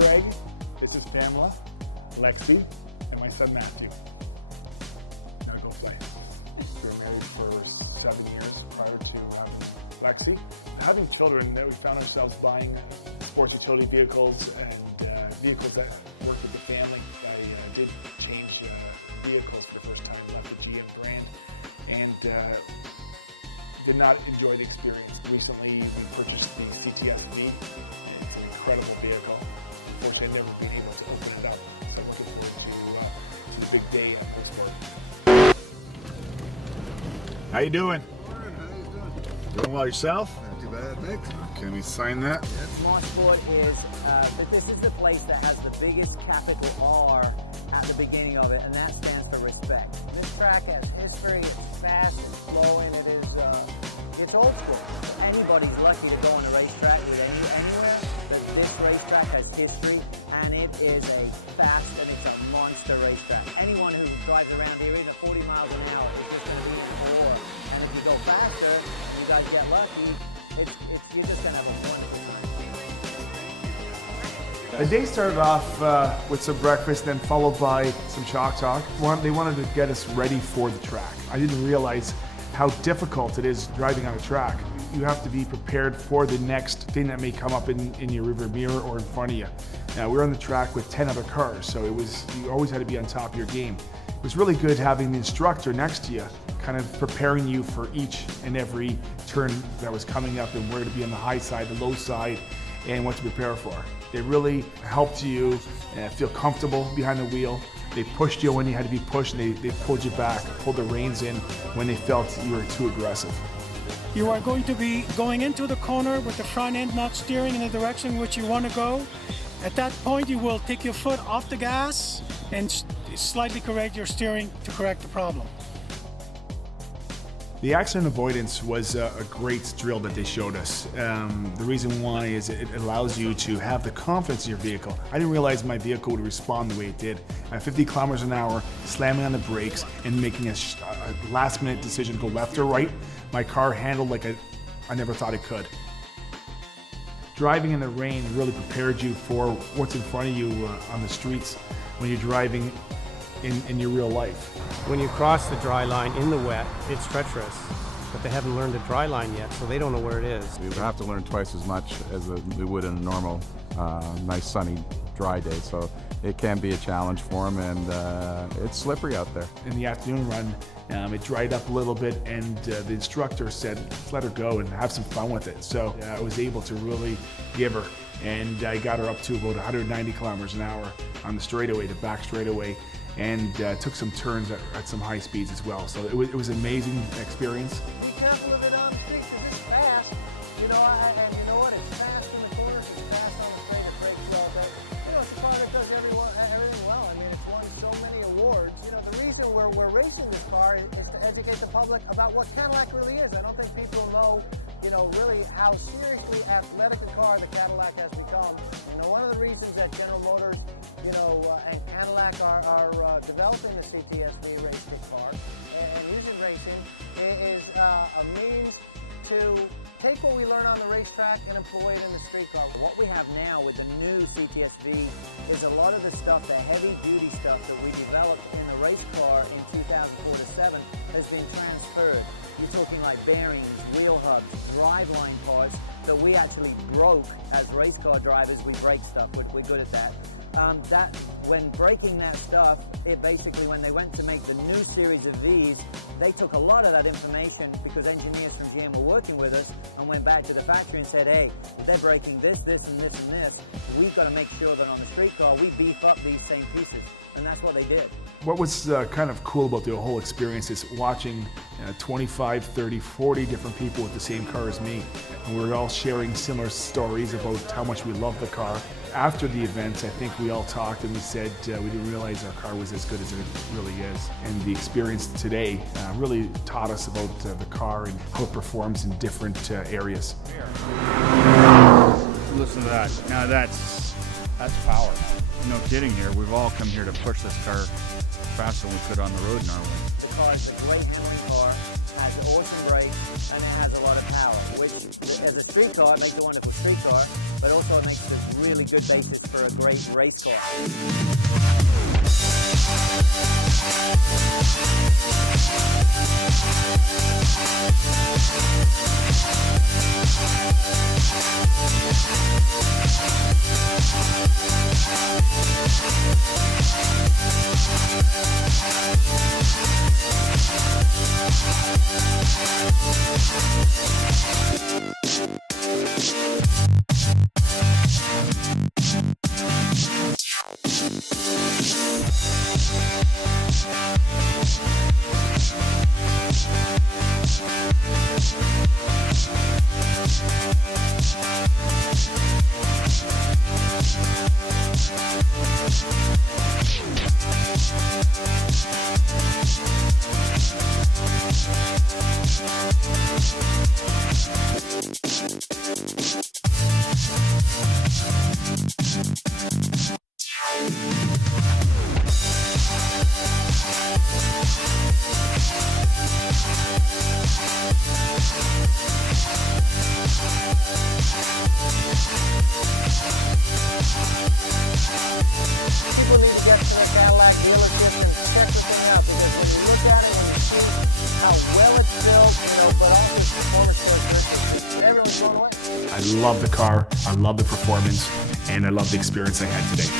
Greg, this is Pamela, Lexi, and my son Matthew. Now go play. We were married for 7 years prior to Lexi. Having children, we found ourselves buying sports utility vehicles and vehicles that worked with the family. I did change vehicles for the first time, left the GM brand, and did not enjoy the experience. Recently, we purchased the CTS-V. It's an incredible vehicle. Unfortunately, I've never been able to open it up, so I'm looking forward to the big day at Mosport. How you doing? Morning, how you doing? Doing well yourself? Not too bad, thanks. Can we sign that? Mosport is, this is the place that has the biggest capital R at the beginning of it, and that stands for respect. This track has history, it's fast, it's flowing, it's old school. Anybody's lucky to go on a racetrack with anywhere, but this racetrack has history, and it is a fast and it's a monster racetrack. Anyone who drives around here, even 40 miles an hour, is just going to be in awe. And if you go faster, you guys get lucky, you're just going to have a wonderful time. The day started off with some breakfast, then followed by some chalk talk. They wanted to get us ready for the track. I didn't realize how difficult it is driving on a track. You have to be prepared for the next thing that may come up in your rear mirror or in front of you. We're on the track with 10 other cars, so you always had to be on top of your game. It was really good having the instructor next to you, kind of preparing you for each and every turn that was coming up and where to be on the high side, the low side, and what to prepare for. They really helped you feel comfortable behind the wheel. They pushed you when you had to be pushed, and they pulled you back, pulled the reins in when they felt you were too aggressive. You are going to be going into the corner with the front end not steering in the direction which you want to go. At that point, you will take your foot off the gas and slightly correct your steering to correct the problem. The accident avoidance was a great drill that they showed us. The reason why is it allows you to have the confidence in your vehicle. I didn't realize my vehicle would respond the way it did. At 50 kilometers an hour, slamming on the brakes and making a last minute decision to go left or right, my car handled like I never thought it could. Driving in the rain really prepared you for what's in front of you on the streets when you're driving in your real life. When you cross the dry line in the wet, it's treacherous, but they haven't learned the dry line yet, so they don't know where it is. We would have to learn twice as much as we would in a normal, nice sunny, dry day, so it can be a challenge for them, and it's slippery out there. In the afternoon run, it dried up a little bit, and the instructor said, let's let her go and have some fun with it. So I was able to really give her, and I got her up to about 190 kilometers an hour on the straightaway, the back straightaway, and took some turns at some high speeds as well. So it was an amazing experience. Be careful of it on the streets, because it's fast. You know, and you know what? It's fast in the corners, it's fast on the straight, it breaks well. But, you know, it's a car that does everything well. I mean, it's won so many awards. You know, the reason we're racing this car is to educate the public about what Cadillac really is. I don't think people know, you know, really how seriously athletic a car the Cadillac has become. You know, one of the reasons that General Motors, you know, and Cadillac are developing the CTS-V race kit car and using racing is a means to take what we learn on the racetrack and employ it in the street car. What we have now with the new CTS-V is a lot of the stuff, the heavy-duty stuff that we developed in the race car in 2004 to 7 has been transferred. You're talking like bearings, wheel hubs, driveline parts that we actually broke as race car drivers. We break stuff, we're good at that. When breaking that stuff, it basically, when they went to make the new series of Vs, they took a lot of that information because engineers from GM were working with us and went back to the factory and said, hey, if they're breaking this, this, and this, and this, we've got to make sure that on the street car we beef up these same pieces. And that's what they did. What was kind of cool about the whole experience is watching 25, 30, 40 different people with the same car as me. And we were all sharing similar stories about how much we love the car. After the event, I think we all talked and we said we didn't realize our car was as good as it really is. And the experience today really taught us about the car and how it performs in different areas. Listen to that. Now that's power. No kidding here. We've all come here to push this car faster than we could on the road normally. The car is a great handling car, has awesome brakes, and it has a lot of power, which as a street car, it makes a wonderful street car, but also it makes a really good basis for a great race car. People need to get to the Cadillac dealership and check this thing out, because when you look at it and you see how well it's built, but also its performance characteristics, everyone's blown away. I love the car, I love the performance, and I love the experience I had today.